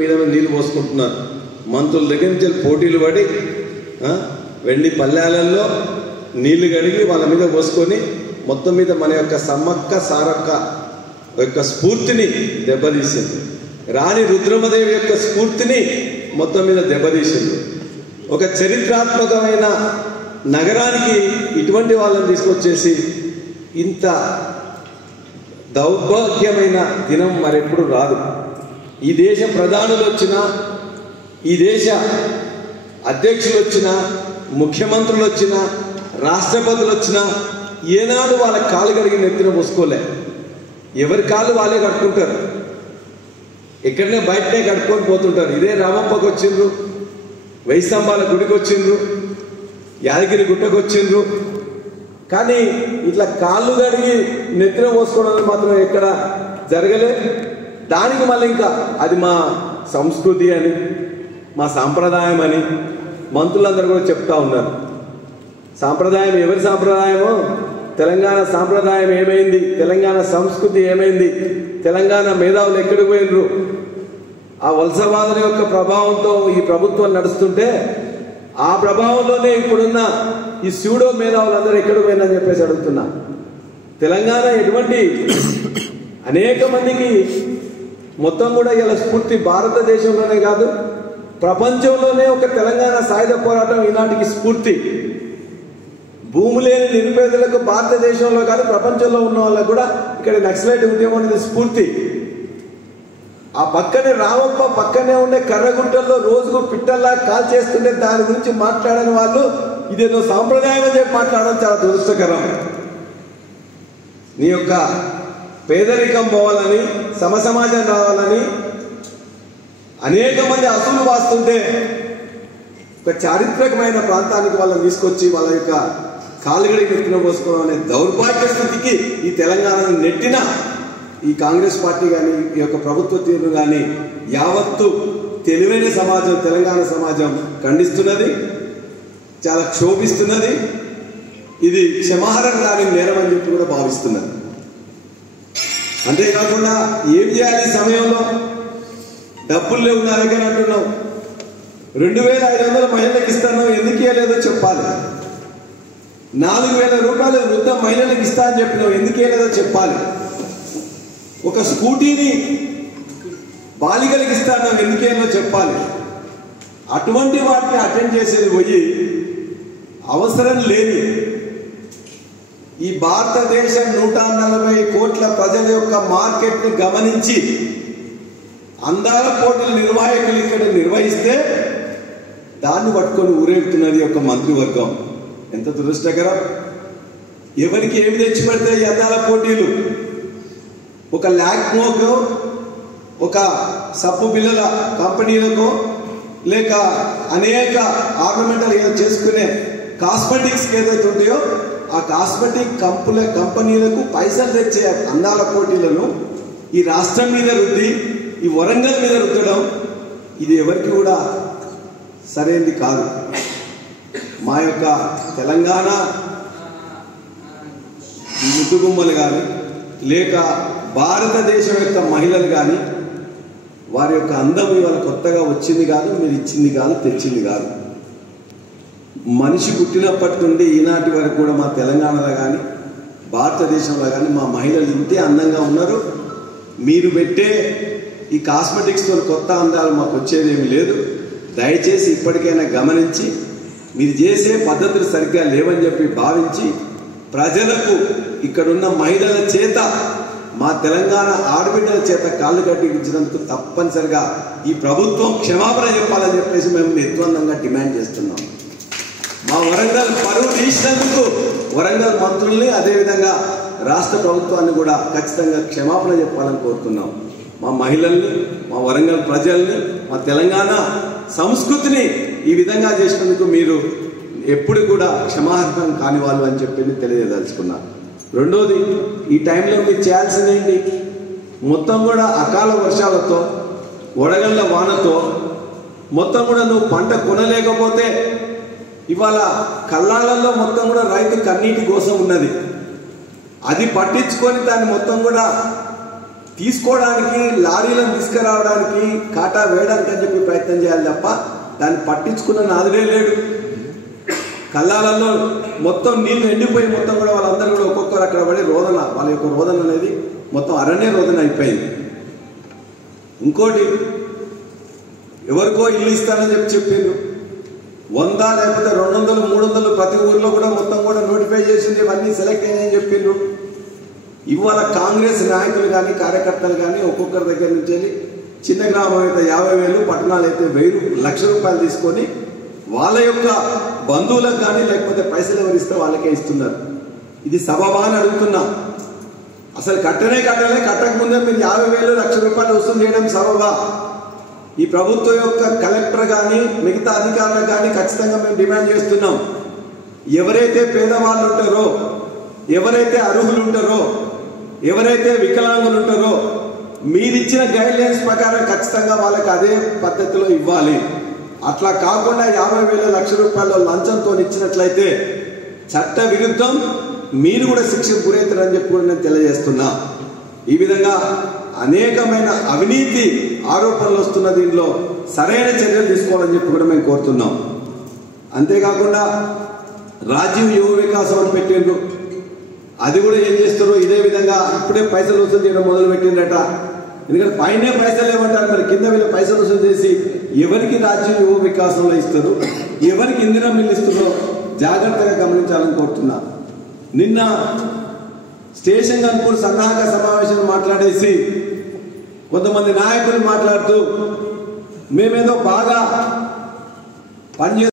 మీద నీళ్లు పోసుకుంటున్నారు. మంత్రుల దగ్గర నుంచి పోటీలు పడి వెండి పల్లెలలో నీళ్లు కడిగి వాళ్ళ మీద పోసుకొని మొత్తం మీద మన యొక్క సమ్మక్క సారక్క యొక్క స్ఫూర్తిని దెబ్బతీసింది. రాణి రుద్రమదేవి యొక్క స్ఫూర్తిని మొత్తం మీద దెబ్బతీసింది. ఒక చరిత్రాత్మకమైన నగరానికి ఇటువంటి వాళ్ళని తీసుకొచ్చేసి ఇంత దౌర్భాగ్యమైన దినం మరెప్పుడు రాదు. ఈ దేశ ప్రధానులు వచ్చినా, ఈ దేశ అధ్యక్షులు వచ్చినా, ముఖ్యమంత్రులు వచ్చినా, రాష్ట్రపతులు వచ్చినా ఏనాడు వాళ్ళ కాలు కడిగి నెత్తిన పోసుకోలే. ఎవరి కాళ్ళు వాళ్ళే కట్టుకుంటారు, ఎక్కడనే బయటనే కట్టుకొని పోతుంటారు. ఇదే రామప్పకు వచ్చిండ్రు, వెయ్యి స్తంభాల గుడికి వచ్చిండ్రు, యాదగిరి గుట్టకు వచ్చిండ్రు. కానీ ఇట్లా కాళ్ళు కడిగి నెత్తిన పోసుకోవడానికి మాత్రం ఎక్కడ జరగలే. దానికి మళ్ళీ ఇంకా అది మా సంస్కృతి అని, మా సాంప్రదాయం అని మంత్రులందరూ కూడా చెప్తా ఉన్నారు. సాంప్రదాయం ఎవరి సాంప్రదాయమో, తెలంగాణ సాంప్రదాయం ఏమైంది, తెలంగాణ సంస్కృతి ఏమైంది, తెలంగాణ మేధావులు ఎక్కడికి పోయినరు? ఆ వలసవాదుల యొక్క ప్రభావంతో ఈ ప్రభుత్వం నడుస్తుంటే ఆ ప్రభావంలోనే ఇప్పుడున్న ఈ స్యూడో మేధావులందరూ ఎక్కడికి పోయినని చెప్పేసి అడుగుతున్నా. తెలంగాణ ఎటువంటి అనేక మందికి మొత్తం కూడా ఇలా స్ఫూర్తి భారతదేశంలోనే కాదు ప్రపంచంలోనే ఒక తెలంగాణ సాయుధ పోరాటం ఈనాటికి స్ఫూర్తి. భూమి లేని నిరుపేదలకు భారతదేశంలో కాదు ప్రపంచంలో ఉన్న వాళ్ళకు కూడా ఇక్కడ నక్సలైట్ ఉద్యమం అనేది స్ఫూర్తి. ఆ పక్కనే రామప్ప పక్కనే ఉండే కర్రగుట్టల్లో రోజుకు పిట్టల్లా కాల్ చేస్తుంటే దాని గురించి మాట్లాడని వాళ్ళు ఇదేదో సాంప్రదాయం అని చెప్పి మాట్లాడడం చాలా దురదృష్టకరం. నీ యొక్క పేదరికం పోవాలని, సమసమాజం రావాలని అనేక మంది అసూలు వాస్తుంటే ఒక చారిత్రకమైన ప్రాంతానికి వాళ్ళని తీసుకొచ్చి వాళ్ళ యొక్క కాలుగడి నెత్తిన పోసుకోవడం అనే దౌర్భాగ్య స్థితికి ఈ తెలంగాణను నెట్టిన ఈ కాంగ్రెస్ పార్టీ కానీ, ఈ యొక్క ప్రభుత్వ తీరు కానీ యావత్తు తెలివైన సమాజం, తెలంగాణ సమాజం ఖండిస్తున్నది, చాలా క్షోభిస్తున్నది. ఇది క్షమాహారం కాని నేరం అని చెప్పి కూడా భావిస్తున్నది. అంతేకాకుండా ఏం చేయాలి సమయంలో డబ్బులు లేవు నా దగ్గర అంటున్నావు, 2500 మహిళలకు ఇస్తాను, ఎందుకు ఇవ్వలేదో చెప్పాలి. 4000 రూపాయలు వృద్ధ మహిళలకు ఇస్తా అని చెప్పినావు, ఎందుకు ఇవ్వలేదో చెప్పాలి. ఒక స్కూటీని బాలికలకు ఇస్తాను, ఎందుకేమో చెప్పాలి. అటువంటి వాటిని అటెండ్ చేసేది పోయి అవసరం లేని ఈ భారతదేశం 140 కోట్ల ప్రజల యొక్క మార్కెట్ని గమనించి అందాల పోటీల నిర్వాహకులు ఇక్కడ నిర్వహిస్తే దాన్ని పట్టుకొని ఊరేగుతున్నది ఒక మంత్రివర్గం. ఎంత దురదృష్టకరం. ఎవరికి ఏమి తెచ్చి పెడితే ఈ అందాల పోటీలు? ఒక లాక్మోకో, ఒక సబ్బు బిల్లల కంపెనీలకో, లేక అనేక ఆర్నమెంటల్ ఏదో చేసుకునే కాస్మెటిక్స్కి ఏదైతే ఉంటాయో ఆ కాస్మెటిక్ కంపెనీలకు పైసలు తెచ్చే అందాల పోటీలను ఈ రాష్ట్రం మీద రుద్ది, ఈ వరంగల్ మీద రుద్దడం ఇది ఎవరికి కూడా సరైనది కాదు. మా యొక్క తెలంగాణ ముద్దుగుమ్మలు కానీ, లేక భారతదేశం యొక్క మహిళలు కానీ వారి యొక్క అందం ఇవాళ కొత్తగా వచ్చింది కాదు, మీరు ఇచ్చింది కాదు, తెచ్చింది కాదు. మనిషి పుట్టినప్పటి నుండి ఈనాటి వరకు కూడా మా తెలంగాణలో కానీ భారతదేశంలో కానీ మా మహిళలు ఇంతే అందంగా ఉన్నారు. మీరు పెట్టే ఈ కాస్మెటిక్స్తో కొత్త అందాలు మాకు వచ్చేదేమీ లేదు. దయచేసి ఇప్పటికైనా గమనించి మీరు చేసే పద్ధతులు సరిగ్గా లేవని చెప్పి భావించి ప్రజలకు ఇక్కడున్న మహిళల చేత, మా తెలంగాణ ఆడబిడ్డల చేత కాళ్ళు కట్టించినందుకు తప్పనిసరిగా ఈ ప్రభుత్వం క్షమాపణ చెప్పాలని చెప్పేసి మేము నిర్ద్వందంగా డిమాండ్ చేస్తున్నాం. మా వరంగల్ పరువు తీసినందుకు వరంగల్ మంత్రుల్ని, అదేవిధంగా రాష్ట్ర ప్రభుత్వాన్ని కూడా ఖచ్చితంగా క్షమాపణ చెప్పాలని కోరుతున్నాం. మా మహిళల్ని, మా వరంగల్ ప్రజల్ని, మా తెలంగాణ సంస్కృతిని ఈ విధంగా చేసినందుకు మీరు ఎప్పుడు కూడా క్షమార్హం కాని వాళ్ళు అని చెప్పి తెలియదలుచుకున్నారు. రెండోది, ఈ టైంలో మీరు చేయాల్సింది ఏంటి? మొత్తం కూడా అకాల వర్షాలతో, వడగళ్ళ వానతో మొత్తం కూడా నువ్వు పంట కొనలేకపోతే ఇవాళ కల్లాలలో మొత్తం కూడా రైతు కన్నీటి కోసం ఉన్నది. అది పట్టించుకొని దాన్ని మొత్తం కూడా తీసుకోవడానికి లారీలను తీసుకురావడానికి కాటా వేయడానికి అని చెప్పి ప్రయత్నం చేయాలి తప్ప దాన్ని పట్టించుకున్న నాదుడే లేడు. కళ్ళాలలో మొత్తం నీళ్లు ఎండిపోయి మొత్తం కూడా వాళ్ళందరూ కూడా ఒక్కొక్కరు అక్కడ పడి రోదన, వాళ్ళ యొక్క రోదన అనేది మొత్తం అరణ్య రోదన అయిపోయింది. ఇంకోటి, ఎవరికో ఇల్లు ఇస్తానని చెప్పిండ్రు. 100 లేకపోతే 200 300 ప్రతి ఊర్లో కూడా మొత్తం కూడా నోటిఫై చేసింది, ఇవన్నీ సెలెక్ట్ అయ్యాయని చెప్పిండ్రు. ఇవాళ కాంగ్రెస్ నాయకులు కానీ కార్యకర్తలు కానీ ఒక్కొక్కరి దగ్గర నుంచి చిన్న గ్రామం అయితే 50,000, పట్టణాలు అయితే 1,000 లక్ష రూపాయలు తీసుకొని వాళ్ళ యొక్క బంధువులకు కానీ లేకపోతే పైసలు ఎవరు ఇస్తే వాళ్ళకే ఇస్తున్నారు. ఇది సబబా అని అడుగుతున్నా. అసలు కట్టకముందే మీరు 50,000 లక్ష రూపాయలు వసూలు చేయడం సబబా? ఈ ప్రభుత్వం యొక్క కలెక్టర్ కానీ మిగతా అధికారులకు కానీ ఖచ్చితంగా మేము డిమాండ్ చేస్తున్నాం. ఎవరైతే పేదవాళ్ళు ఉంటారో, ఎవరైతే అర్హులు ఉంటారో, ఎవరైతే వికలాంగులు ఉంటారో మీరిచ్చిన గైడ్ లైన్స్ ప్రకారం ఖచ్చితంగా వాళ్ళకి అదే పద్ధతిలో ఇవ్వాలి. అట్లా కాకుండా 50,000 లక్ష రూపాయల లంచంతో ఇచ్చినట్లయితే చట్ట విరుద్ధం, మీరు కూడా శిక్షకు గురవుతారని చెప్పి కూడా నేను తెలియజేస్తున్నా. ఈ విధంగా అనేకమైన అవినీతి ఆరోపణలు వస్తున్న దీనిలో సరైన చర్యలు తీసుకోవాలని చెప్పి కూడా మేము కోరుతున్నాం. అంతేకాకుండా రాజీవ్ యువ వికాసం అని పెట్టిండ్రు, అది కూడా ఏం చేస్తారో ఇదే విధంగా ఇప్పుడే పైసలు వసూలు చేయడం మొదలు పెట్టిండట. ఎందుకంటే పైనే పైసలు ఏమంటారు, మరి కింద వీళ్ళు పైసలు వసూలు చేసి ఎవరికి రాజ్యం యువ వికాసంలో ఇస్తారు, ఎవరికి ఇందిరా మిల్లు ఇస్తారో జాగ్రత్తగా గమనించాలని కోరుతున్నా. నిన్న స్టేషన్ కనుపూర్ సన్నాహక సమావేశం మాట్లాడేసి కొంతమంది నాయకులు మాట్లాడుతూ మేమేదో బాగా పనిచేస్తాం